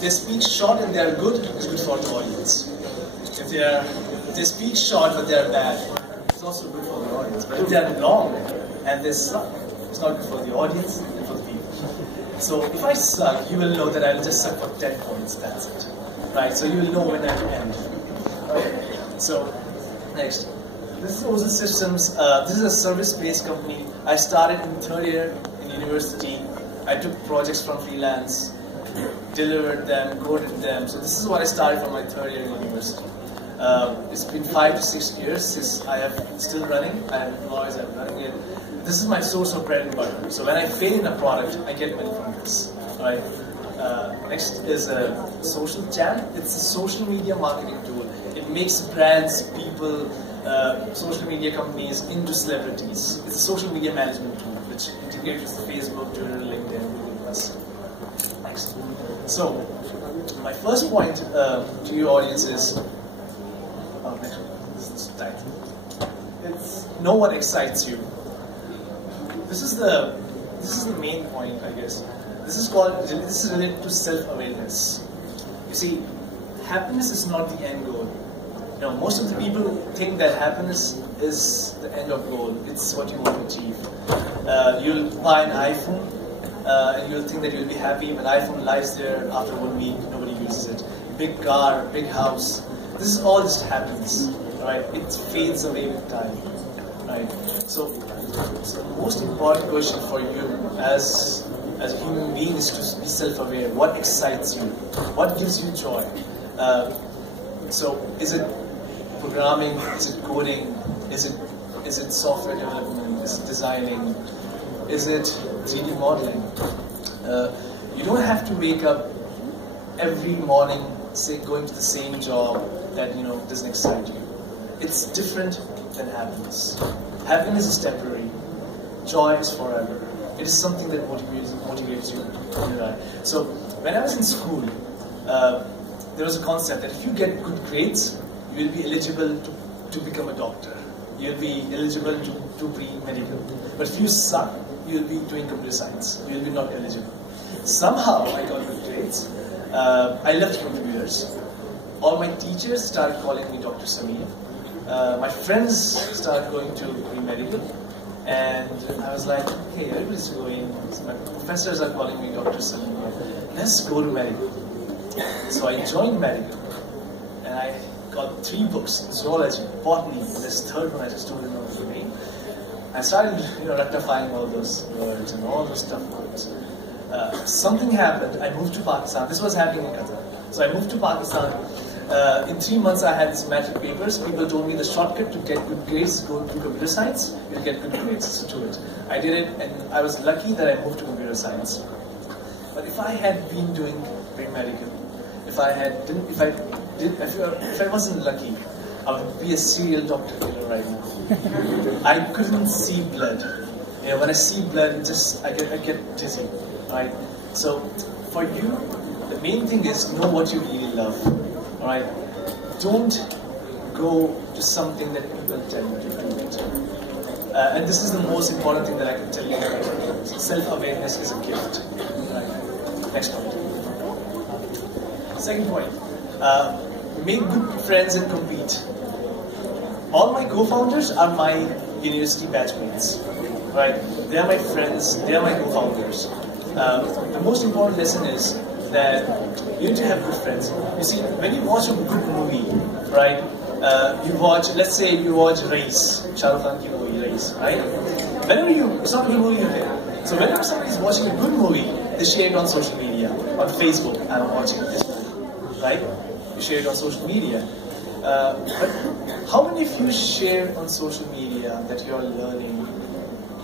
they speak short and they are good, it's good for the audience. If they speak short but they are bad, it's also good for the audience. But if they are long and they suck, it's not good for the audience and for the people. So if I suck, you will know that I will just suck for 10 points, that's it. Right, so you will know when I end. Okay, so next. This is Ozen Systems. This is a service-based company. I started in 3rd year in university. I took projects from freelance, delivered them, coded them. So this is what I started from my 3rd year in university. It's been 5 to 6 years since I am still running. I have employees, I'm running it. This is my source of bread and butter. So when I fail in a product, I get money from this. Right? Next is a Social Jam. It's a social media marketing tool. It makes brands, people, social media companies into celebrities. It's a social media management tool which integrates with Facebook, Twitter, LinkedIn, Google+. Next. So, my first point to your audience is, next one. This is the title. It's know what excites you. This is the main point, I guess. This is related to self-awareness. You see, happiness is not the end goal. You know, most of the people think that happiness is the end of goal. It's what you want to achieve. You'll buy an iPhone, and you'll think that you'll be happy when iPhone lies there after 1 week, nobody uses it. Big car, big house. This is all just happiness, right? It fades away with time, right? So the most important question for you as a human being is to be self-aware. What excites you? What gives you joy? So is it programming? Is it coding? Is it software development? Is it designing? Is it 3D modeling? You don't have to wake up every morning, say, going to the same job that doesn't excite you. It's different than happiness. Happiness is temporary. Joy is forever. It is something that motivates you in your life. So when I was in school, there was a concept that if you get good grades, you will be eligible to become a doctor. You'll be eligible to be medical. But if you suck, you'll be doing computer science. You'll be not eligible. Somehow I got good grades. I left computers. All my teachers started calling me Dr. Samir. My friends started going to pre-medical. And I was like, hey, everybody's going. So my professors are calling me Dr. Samir. Let's go to medical. So I joined medical. And I got 3 books, zoology, botany, and this 3rd one I just don't remember the name. I started rectifying all those words and all those tough words. Something happened. I moved to Pakistan. This was happening in Qatar. So I moved to Pakistan. In 3 months I had these magic papers. People told me the shortcut to get good grades, go to computer science, you'll get good grades, so do it. I did it, and I was lucky that I moved to computer science. But if I had been doing pre-medical, if I wasn't lucky, I would be a serial doctor killer right now. I couldn't see blood. When I see blood, I get dizzy, right? So for you, the main thing is know what you really love. All right, don't go to something that people tell you to do. And this is the most important thing that I can tell you. Self-awareness is a gift. Right. Next point. Second point. Make good friends and compete. All my co-founders are my university batchmates. Right? They are my friends. They are my co-founders. The most important lesson is that you need to have good friends. You see, when you watch a good movie, right? Let's say you watch Race, Shah Rukh Khan ki movie, Race, right? It's not a good movie here. So whenever somebody is watching a good movie, they share it on social media, on Facebook. I'm watching this movie, right? You share it on social media. But how many of you share on social media that you are learning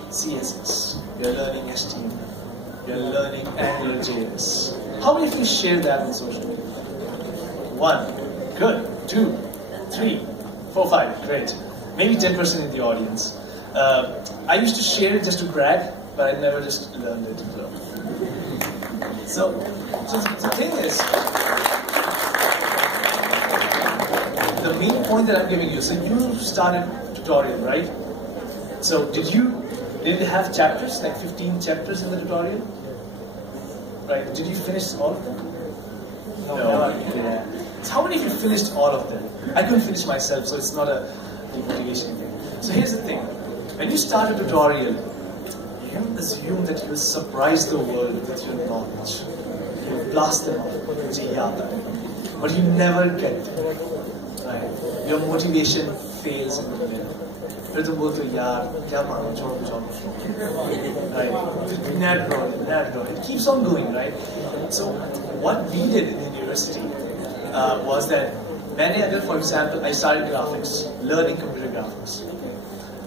CSS, you're learning HTML, you're learning AngularJS? How many of you share that on social media? 1, good. 2, 3, 4, 5, great. Maybe 10% in the audience. I used to share it just to brag, but I never just learned it. So the thing is, the main point that I'm giving you, so you started tutorial, right? So did it have chapters, like 15 chapters in the tutorial? right? Did you finish all of them? No. Yeah. So how many of you finished all of them? I couldn't finish myself, so it's not a demotivation thing. So here's the thing. When you start a tutorial, you assume that you will surprise the world with your knowledge. You will blast them off. But you never get there. Right? Your motivation fails in the middle. फिर तुम बोलते हो यार क्या पढ़ा छोड़ो छोड़ो, right? Net growing. It keeps on going, right? So what we did in the university was that for example, I started graphics, learning computer graphics.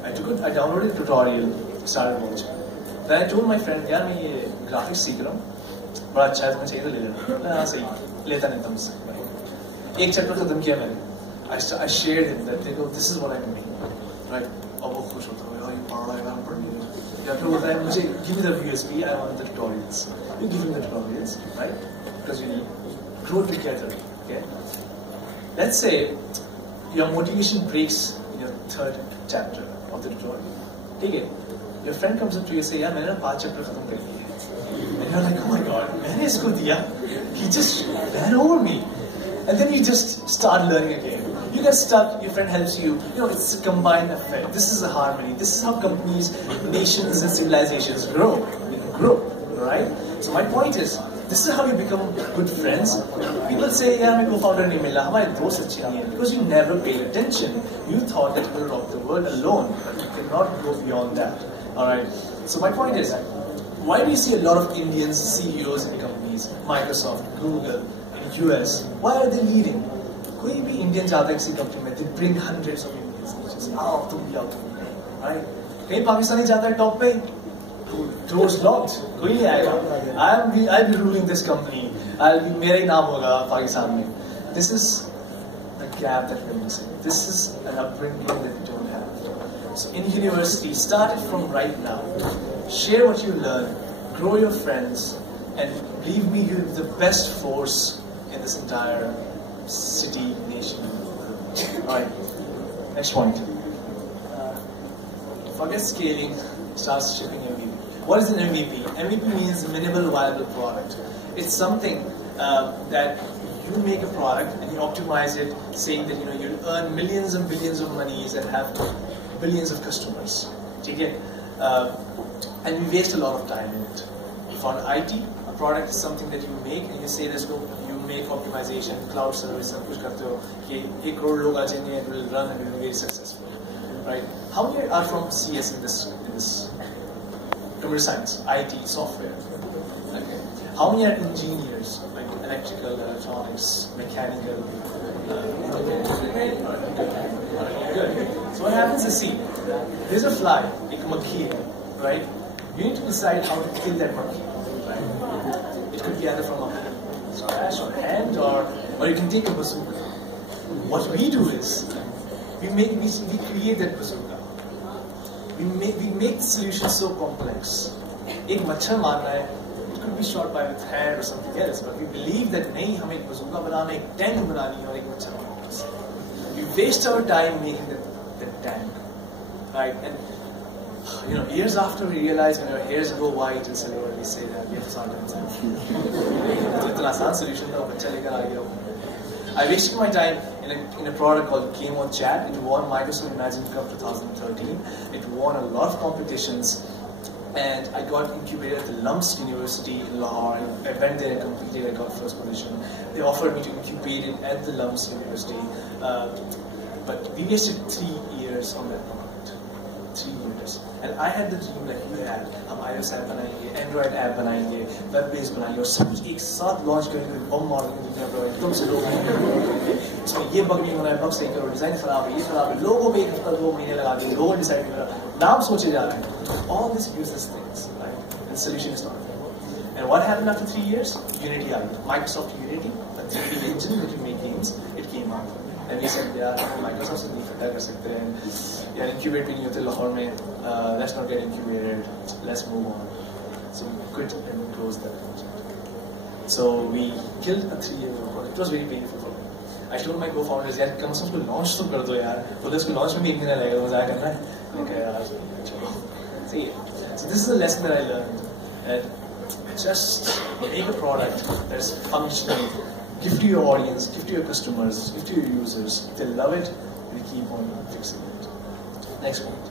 I downloaded a tutorial, started watching. Then I told my friend, यार मैं ये graphics सीख रहा हूँ, बड़ा अच्छा है, तुम्हें चाहिए तो ले लेना। हाँ सही, लेता नहीं तुमसे। एक चैप्टर खत्म किया मैंने। I shared him that they go, this is what I'm doing, right? और वो खुश होता है, ये पढ़ रहा है, मैं पढ़ नहीं। या फिर बोलता है मुझे give me the USB, I want the tutorials. You give him the tutorials, right? Because you grow together, okay? Let's say your motivation breaks in your third chapter of the tutorial. ठीक है? Your friend comes up to you and says, यार मैंने ना 5 chapter खत्म कर दिए। And you're like, oh my god, मैंने इसको दिया, he just ran over me. And then you just start learning again. You get stuck, your friend helps you. You know, it's a combined effect. This is a harmony. This is how companies, nations, and civilizations grow. Right? So my point is, this is how you become good friends. People say, yeah, my co-founder nahi mila, hamare dost achhe nahi hai. Because you never paid attention. You thought that you will rock the world alone, but you cannot go beyond that. Alright? So my point is, why do you see a lot of Indians CEOs in companies, Microsoft, Google, in US? Why are they leading? कोई भी Indian जाता है किसी company में, they bring hundreds of Indians. Just आओ तुम भी, right? कहीं पाकिस्तानी जाता है टॉप पे, doors locked, कोई नहीं आएगा. I'll be ruling this company. मेरा ही नाम होगा पाकिस्तान में. This is the gap that we're missing. This is an upbringing that we don't have. So in university, start it from right now. Share what you learn, grow your friends, and believe me, you're the best force in this entire city, nation. Alright, next point. Forget scaling, start shipping MVP. What is an MVP? MVP means minimal viable product. It's something that you make a product and you optimize it, saying that you'll earn millions and billions of monies and have billions of customers. Okay? And we waste a lot of time in it. For IT, a product is something that you make and you say, let's go. Make optimization, cloud service, सब कुछ करते हो कि 1 crore लोग आ जाएंगे and will run and will be very successful, right? How many are from CS in this computer science, IT, software? Okay. How many are engineers, like electrical, electronics, mechanical? Good. So what happens is, see, there's a fly, एक मक्खी है, right? You need to decide how to kill that monkey, right? It could be either from a scratch or hand, or you can take a bazooka. What we do is we create that bazooka. We make the solution so complex. एक मच्छर मारना है, it could be shot by with hand or something else, but we believe that नहीं, हमें एक bazooka बनाना, एक tank बनानी है और एक मच्छर मारना. We waste our time making that tank, right? And years after we realize when our hairs go white and silver, we say that we have solved it. It's an आसान solution था, बच्चा लेकर आ गया. I wasted my time in a product called Game on Chat. It won Microsoft Imagine Cup 2013. It won a lot of competitions, and I got incubated at the Lumps University in Lahore. I went there and competed. I got first position. They offered me to incubate it at the Lumps University, but we wasted 3 years on that product. 3 years. And I had the dream like you had. हम iOS app बनाएंगे, Android app बनाएंगे, web based बनाएंगे और सब कुछ एक साथ launch करेंगे, बम मारेंगे दुनिया पर, एकदम से लोग इसमें ये बग नहीं होना है, बग सही करो, डिजाइन खराब है, ये खराब है, लोगों पे 1 हफ्ता 2 महीने लगा के लोगो डिसाइड करा, नाम सोचे जा रहे हैं. All this uses things, right? And the solution is not there. And what happened after 3 years? Unity आ गया. Microsoft Unity, a 3D engine that you make games, it came out. And we said, यार Microsoft से नहीं फटा कर सकते हैं, यार incubate भी नहीं होते लाहौर में, let's not get incubated, let's move on. So we quit and closed that project. So we killed a 3-year project. It was very painful for me. I told my co-founders, यार कम से कम उसको launch तो कर दो यार, बोले उसको launch में भी 1 महीना लगेगा, मजाक करना है. मैंने कहा यार चलो. So this is the lesson that I learned, and just make a product that's functional, give to your audience, give to your customers, give to your users. They love it, they keep on fixing it. Next point.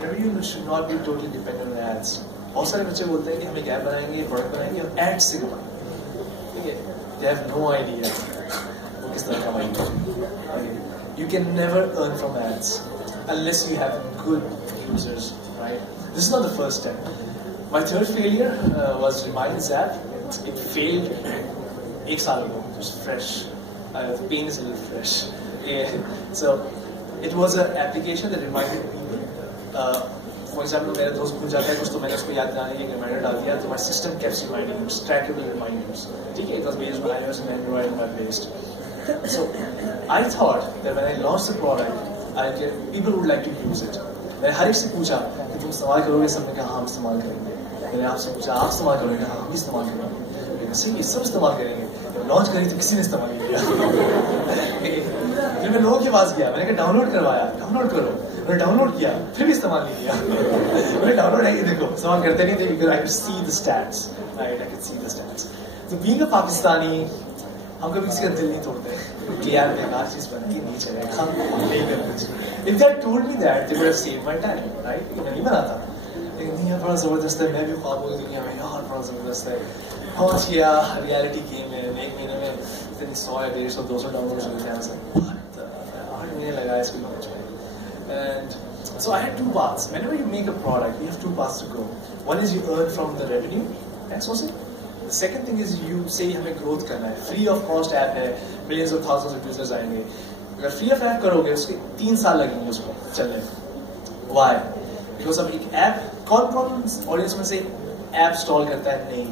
Revenue should not be totally dependent on ads. बहुत सारे बच्चे बोलते हैं कि हम एक app बनाएंगे, product बनाएंगे और एड्स से कमाएंगे. ठीक है? They have no idea वो किस तरह कमाएंगे. You can never earn from ads unless you have good users, right? This is not the first step. My third failure was Reminds app. It failed एक साल ago. It was fresh. The pain is a little fresh. Yeah. So it was an application that reminded people. For example, मेरा दोस्त भूल जाता है कुछ तो मैंने उसको याद दिलाने के लिए रिमाइंडर डाल दिया. तो my system kept reminding him, trackable reminders. ठीक है? It was based on iOS and Android and web-based. So I thought that when I launched the product, people would like to use it. मैंने हर एक से पूछा कि तुम इस्तेमाल करोगे, सबने कहा हम इस्तेमाल करेंगे. मैंने आपसे पूछा आप इस्तेमाल करोगे, हाँ हम भी इस्तेमाल करेंगे. मैंने सब इस्तेमाल करेंगे. लॉन्च करी तो किसी ने इस्तेमाल नहीं किया. फिर मैं लोगों के पास गया, मैंने कहा डाउनलोड करवाया, डाउनलोड करो. मैंने डाउनलोड किया, फिर भी इस्तेमाल नहीं किया. मैंने डाउनलोड है, देखो इस्तेमाल करते नहीं थे because I could see the stats, right? I could see the stats. So being a Pakistani, हम कभी किसी का दिल नहीं तोड़ते कि यार बेकार चीज बनती नहीं चलेगा, नहीं करना चाहिए. If they had told me that, they would have saved my time, right? मैं नहीं बनाता. लेकिन नहीं यार बड़ा जबरदस्त है, मैं भी ख्वाब होगी दुनिया में यार बड़ा जबरदस्त है. पहुंच गया, रियलिटी गेम है, एक महीने में इतनी 100 या 150 200 डाउनलोड हो गए थे. 8 महीने लगा इसको लॉन्च में. And so I had two paths. Whenever you make a product, you have two paths to go. One is you earn from the revenue, that's awesome. The second thing is you say हमें growth करना है. Free of cost app है, millions of thousands of users आएंगे. अगर free of app करोगे, उसके 3 साल लगेंगे उसको चलने. Why? Because अब एक app कौन audience में से app install करता है? नहीं.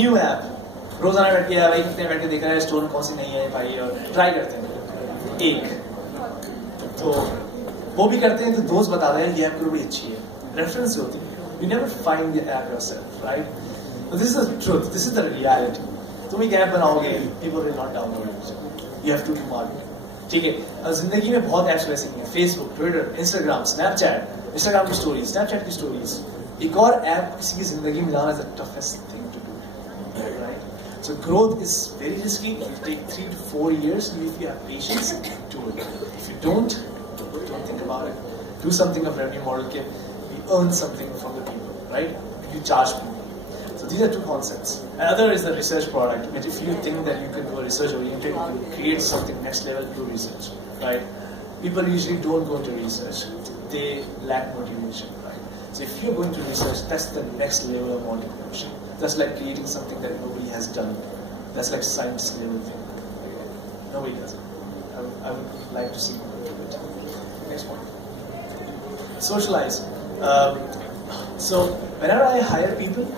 New app. रोजाना बैठ के भाई कितने बैठ के देख रहा है स्टोर कौन सी नहीं है भाई और ट्राई करते हैं. एक तो वो भी करते हैं तो दोस्त बताते हैं ये ऐप करो बड़ी अच्छी है, रेफरेंस होती है. You never find the app yourself, right? This is the truth, this is the reality. तुम एक ऐप बनाओगे, people will not download it. You have to do marketing. ठीक है? और जिंदगी में बहुत ऐप्स वैसे हैं, Facebook, Twitter, Instagram, Snapchat. Instagram की स्टोरीज, स्नैपचैट की स्टोरीज. एक और ऐप किसी की जिंदगी में लाना is the toughest thing to do, right? So growth is very risky. It will take 3 to 4 years. If you have patience, do it. If you don't think about it. Do something of revenue model. You earn something from the people, right? You charge people. So these are two concepts. Another is the research product. But if you think that you can do a research oriented, you can create something next level, do research, right? People usually don't go into research. They lack motivation, right? So if you're going to research, that's the next level of entrepreneurship. That's like creating something that nobody has done. That's like science level thing. Nobody does it. I would like to see more of it. Next point. Socialize. So whenever I hire people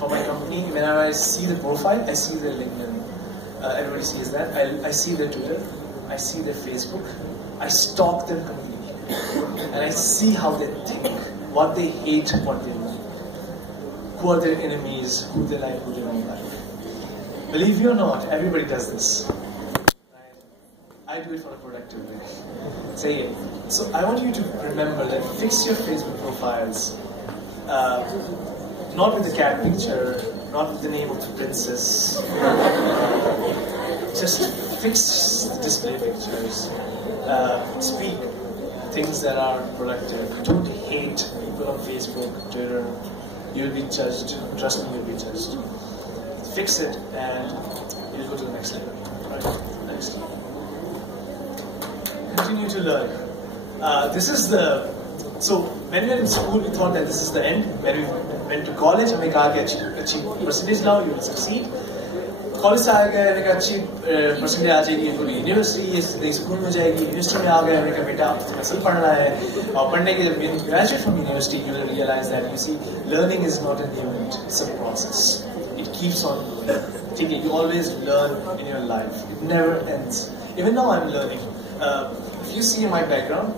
for my company, whenever I see the profile, I see their LinkedIn. Everybody sees that. I see their Twitter. I see their Facebook. I stalk them completely. And I see how they think, what they hate, what they like. Who are their enemies, who they like, who they don't like. Believe me or not, everybody does this. I do it for a productive way. Say it. So I want you to remember that fix your Facebook profiles. Not with the cat picture, not with the name of the princess. Just fix the display pictures. Speak things that are productive. Don't hate people on Facebook, Twitter. You'll be judged. Trust me, you'll be judged. Fix it and you'll go to the next level. Right? Next. Continue to learn. This is the... So, when we were in school, we thought that this is the end. When we went to college, हमें कहा कि अच्छी percentage लाओ, you will succeed. College से आ गए, मैंने कहा अच्छी परसेंटेज आ जाएगी, पूरी यूनिवर्सिटी स्कूल में जाएगी. यूनिवर्सिटी में आ गए, मैंने कहा बेटा तुम्हें असल पढ़ना है. और पढ़ने के जब graduate from university, you will realise that you see learning is not an event, it's a process. It keeps on going. ठीक है? You always learn in your life. It never ends. Even now I am learning. If you see my background,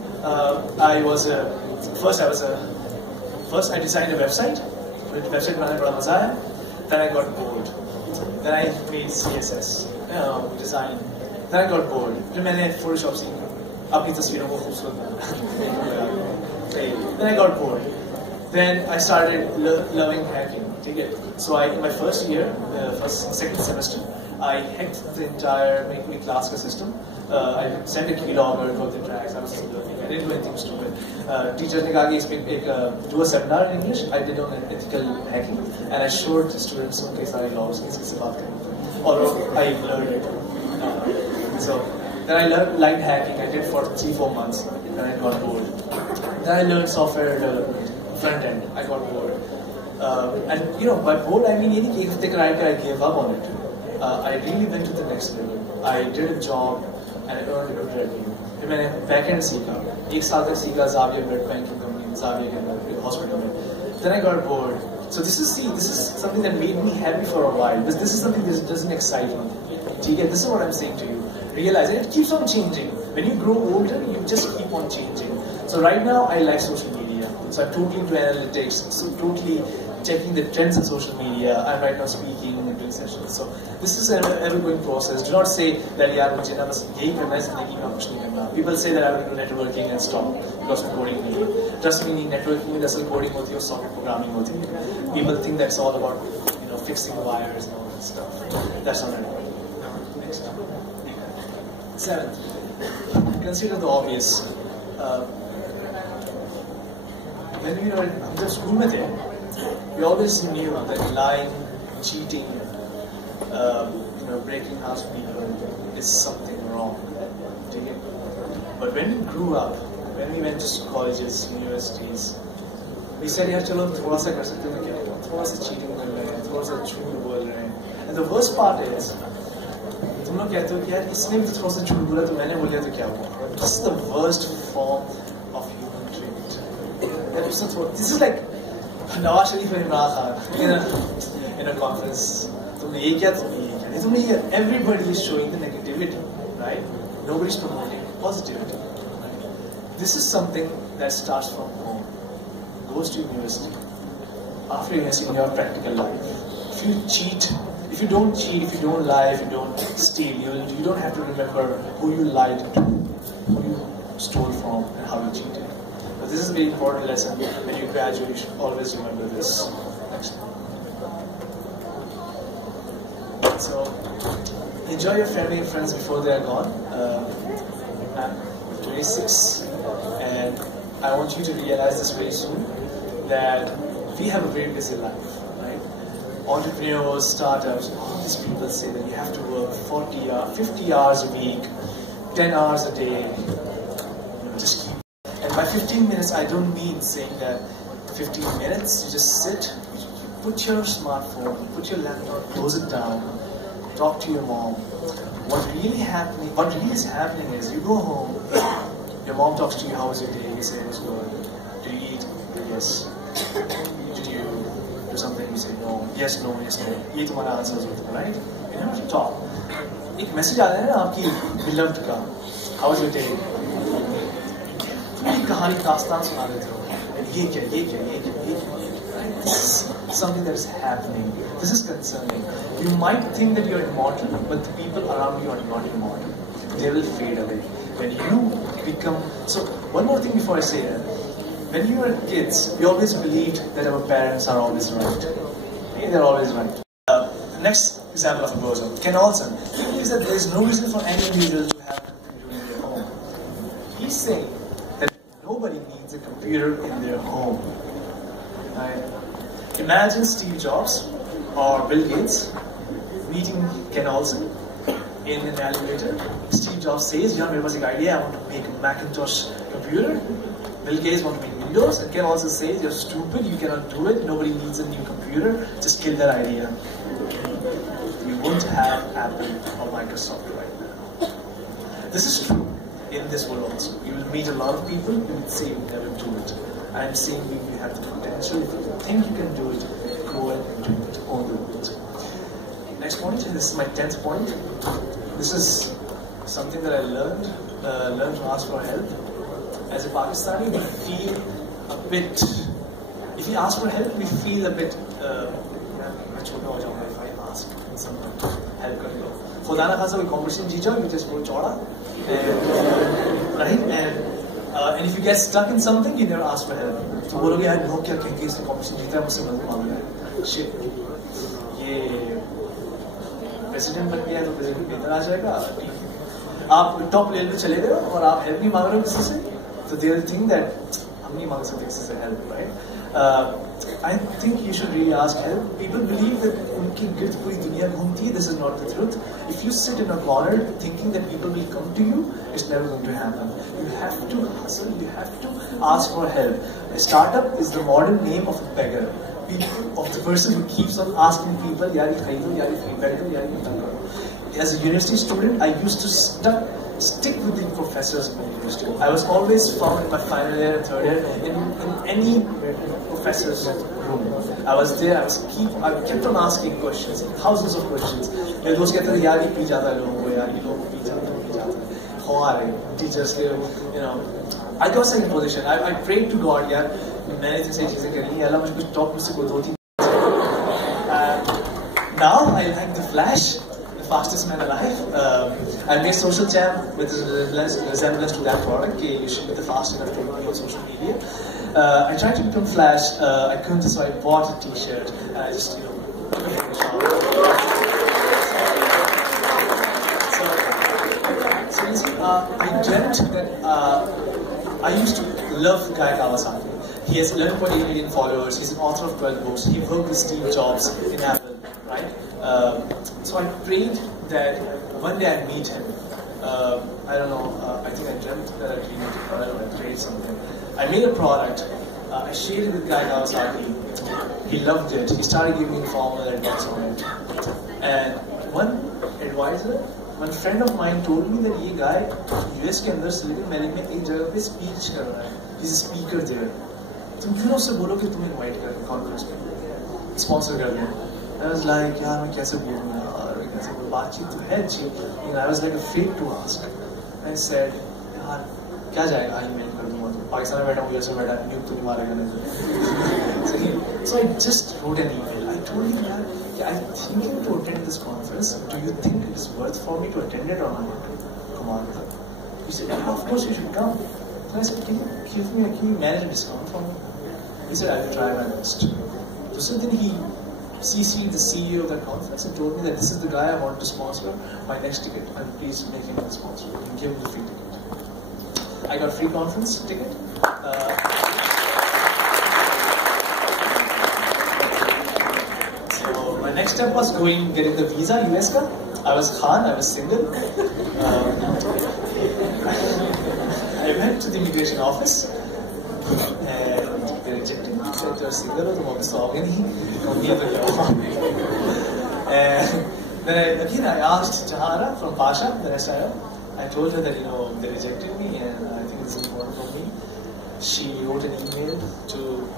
first I designed a website. Website बनाने बड़ा मजा आया. Then I got bored. Then I made CSS design. Then I got bored. फिर मैंने Photoshop सीखा, अपनी तस्वीरों को खूबसूरत बनाना. Then I got bored. Then I started loving hacking. Okay. So in my first year, second semester, I hacked the entire class system. I sent a keylogger, wrote the tracks. I was still learning. I didn't do anything stupid. Teacher ne kaha ki do a seminar in English. I did on ethical hacking, and I showed the students unke sare logs kiski se baat karenge. Although I learned it. So then I learned light hacking. I did for 3-4 months. Then I got bored. Then I learned software development, front end. I got bored. And you know, by bored I mean any case take right I gave up on it. I really went to the next level. I did a job and I earned a good revenue. फिर मैंने backend सीखा. 1 साल तक सीखा Xavier Blood Banking Company, Xavier के अंदर hospital में. Then I got bored. So this is something that made me happy for a while. This is something that doesn't excite me. This is what I'm saying to you. Realize it keeps on changing. When you grow older, you just keep on changing. So right now, I like social media. So I'm totally into analytics. So totally checking the trends in social media. I'm right now speaking and doing sessions. So this is an ever-going process. Do not say that yaar mujhe na bas yahi karna hai zindagi mein kuch nahi karna. People say that I will do networking and stop because of coding nahi hai. Trust me, networking में दरअसल coding होती है और software programming होती है. People think that's all about fixing wires and all that stuff. That's not it. Next. 7th. Consider the obvious. When we were in the school में थे, we always knew that lying, cheating, breaking house people is something wrong. But when we grew up, when we went to colleges, universities, we said, यार चलो थोड़ा सा कर सकते हैं क्या? थोड़ा सा cheating कर रहे हैं, थोड़ा सा झूठ बोल रहे हैं. And the worst part is, तुम लोग कहते हो कि यार इसने भी थोड़ा सा झूठ बोला तो मैंने बोला तो क्या हुआ? This is the worst form of human trait. This is like Nawaz Sharif and Imran Khan in a conference. तुमने ये क्या? तुमने ये क्या? Everybody is showing the negativity, right? Nobody's promoting positivity. This is something that starts from home, goes to university. After university, in your practical life, if you cheat, if you don't cheat, if you don't lie, if you don't steal, you don't have to remember who you lied to, who you stole from, and how you cheated. But this is a very important lesson. When you graduate, you should always remember this. Next. So, enjoy your family and friends before they are gone. I'm 26, and I want you to realize this very soon, that we have a very busy life, right? Entrepreneurs, startups, all these people say that you have to work 40 hours, 50 hours a week, 10 hours a day, just keep. And by 15 minutes, I don't mean saying that 15 minutes, you just sit, put your smartphone, put your laptop, close it down, talk to your mom. What really is happening is you go home, your mom talks to you, how was your day? You say it was good. Do you eat? Yes. Did you do something? You say no. Yes, no, yes, no. ये तुम्हारा answers होता है, right? You never have to talk. एक message आता है ना आपकी beloved का. How was your day? तुम एक कहानी दास्तान सुना देते हो. ये क्या? This is something that is happening. This is concerning. You might think that you are immortal, but the people around you are not immortal. They will fade away. When you become... So, one more thing before I say that. When you were kids, we always believed that our parents are always right. They're always right. Next example of a person, Ken Olson. He believes that there is no reason for any individual to have a computer in their home. He's saying that nobody needs a computer in their home. Right? Imagine Steve Jobs or Bill Gates meeting Ken Olson in an elevator. Steve Jobs says, "Yeah, I have an idea. I want to make a Macintosh computer." Bill Gates wants to make Windows, and Ken Olson says, "You're stupid. You cannot do it. Nobody needs a new computer. Just kill that idea." We won't have Apple or Microsoft right now. This is true in this world also. You will meet a lot of people who will say you will never do it. I'm saying you have the potential. If you think you can do it, go and do it. Own the world. Next point, this is my 10th point. This is something that I learned to ask for help. As a Pakistani, we feel a bit, if we ask for help, we feel a bit, if I ask someone, help kar lo. Khuda na khasa koi competition jeet jao, you just go chauda, right? And if you get stuck in something, you never ask for help. So bologe yaar log kya kahenge, isne competition jeeta hai, mujhse madad maang raha hai. Shit, ये president बन गया तो president बेहतर आ जाएगा, आप top level पे चले गए हो और आप हेल्प नहीं मांग रहे हो किसी से, तो दे विल थिंक दैट हम नहीं मांग सकते किसी से help, right? I think you should really ask help. People believe that उनकी गिर्द पूरी दुनिया घूमती है. This is not the truth. If you sit in a corner thinking that people will come to you, it's never going to happen. You have to hustle. You have to ask for help. A startup is the modern name of a beggar. Of the person who keeps on asking people, यार ये खरीदो, यार ये feedback दो, यार ये करो. As a university student, I used to stick with the professors in my university. I was always found in my final year and third year in any professor's room. I was there. I kept on asking questions, thousands of questions. मेरे दोस्त कहते थे यार ये P जाता है लोगों को, यार ये लोगों को पी जाता है. हमारे teachers के, you know, I got some position. I prayed to God, यार मैंने तो सही चीजें करनी है, अल्लाह मुझे कुछ टॉप मुझसे को दो थी. Now I like the Flash. Fastest man alive. I made Social Jam with resemblance to that product. You should be the fastest enough to be on social media. I tried to become Flash. I couldn't, so I bought a T-shirt. I just, you know. So you see, I dreamt that I used to love Guy Kawasaki. He has 11.8 million followers. He's an author of 12 books. He worked with Steve Jobs in Apple, right? So I prayed that one day I'd meet him. I don't know, I think I dreamt that I'd meet him, or I don't know, I prayed something. I made a product, I shared it with Guy Kawasaki. He loved it. He started giving me formal advice on it. And one advisor, one friend of mine told me that ये guy US के अंदर Silicon Valley में एक जगह पे speech कर रहा है. He's a speaker there. तुम क्यों उससे बोलो कि तुम्हें invite कर conference में, sponsor कर दो. I was like, यार मैं कैसे बोलूँ यार, कैसे बोलूँ, बातचीत तो है अच्छी, लेकिन I was like afraid to ask. I said, यार क्या जाएगा, email कर दूँगा तो पाकिस्तान में बैठा हूँ, यूएस में बैठा हूँ, न्यूज़ तो नहीं मारेगा नहीं. So I just wrote an email. I told him, यार, I'm thinking to attend this conference. Do you think it is worth for me to attend it or not? Come on. He said, yeah, of course you should come. So I said, can you manage a discount for me? He said, I will try my best. So then he CC'd the CEO of that conference and told me that this is the guy I want to sponsor my next ticket, and please make him the sponsor and give him the free ticket. I got free conference ticket. So my next step was getting the visa, US ka. I was Khan, I was single. I went to the immigration office and they rejected me. They said, you're single, तो वापस आओगे नहीं. And then I asked Jahara from Pasha, the rest I told her that, you know, they rejected me and I think it's important for me. She wrote an email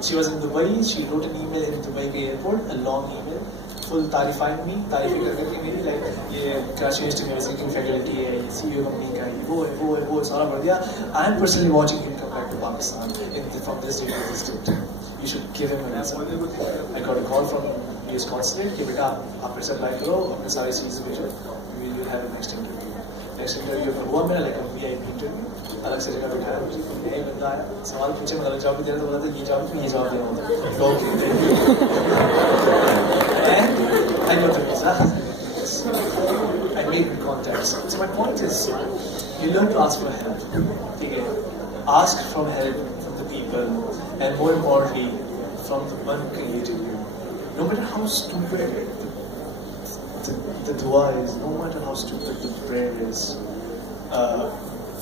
she was in Dubai, she wrote an email in Dubai airport, a long email, full tarifying me, tarifing मेरी, like ये Karachi University में visiting faculty है, CEO company का, वो सारा भर दिया. I am personally watching him come back to Pakistan from this date to this date. You should give him an answer. I got a call from US consulate कि बेटा आप फिर से apply करो, अपने सारे चीज़ भेजो, we will have a next interview. Next interview का हुआ मेरा, like a VIP interview, अलग से जगह बैठाया मुझे, नया बंदा आया, सवाल पूछे, मैं अलग जवाब भी दे रहा था, बोला था ये जवाब क्यों ये जवाब देना होता है. And I got the visa. I made good contacts. So my point is, you learn to ask for help. Okay? Ask for help from the people, and more importantly, from the one created you. No matter how stupid the dua is, no matter how stupid the prayer is,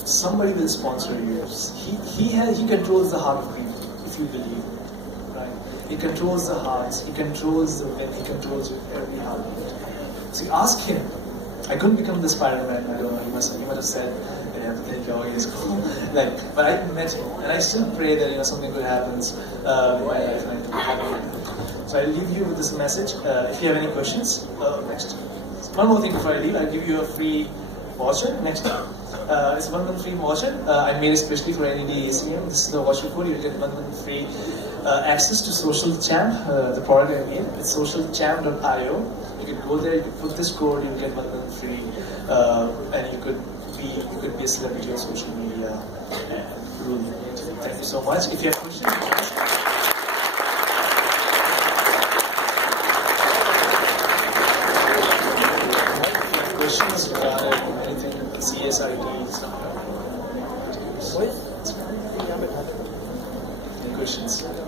somebody will sponsor you. He controls the heart of people, if you believe it, right? He controls the hearts, he controls the will, he controls every heartbeat. So ask him. I couldn't become the Spider-Man, I don't know, he must have said, like, but I met him, and I still pray that, you know, something good happens in my life, and I so I'll leave you with this message. If you have any questions, next. One more thing before I leave, I'll give you a free voucher. Next, it's 1 month free voucher. I made it especially for NED ACM. This is the voucher code. You'll get 1 month free access to Social Champ, the product I made. It's socialchamp.io. You can go there. You can put this code. You'll get 1 month free, and you could be a celebrity on social media and rule it. Thank you so much. If you have questions, questions regarding anything CSID stuff? What? Any questions?